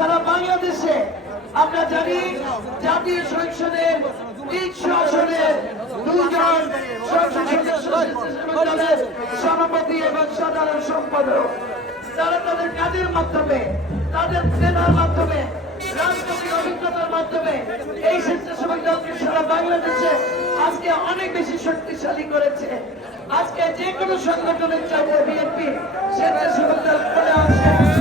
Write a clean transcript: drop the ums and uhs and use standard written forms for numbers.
সারা বাংলাদেশে আমরা জানি জাতীয় সংসদের 300 আসনের 2 জন সংসদ সদস্য সভাপতি এবং সাধারণ সম্পাদক, তারা তাদের কাজের মাধ্যমে, তাদের প্রেরণার মাধ্যমে, রাজনৈতিক অভিজ্ঞতার মাধ্যমে এই স্বেচ্ছাসেবক দলকে সারা বাংলাদেশে আজকে অনেক বেশি শক্তিশালী করেছে। আজকে যে কোনো সংগঠনের চাইতে বিএনপি স্বেচ্ছাসেবক দল করে আসে।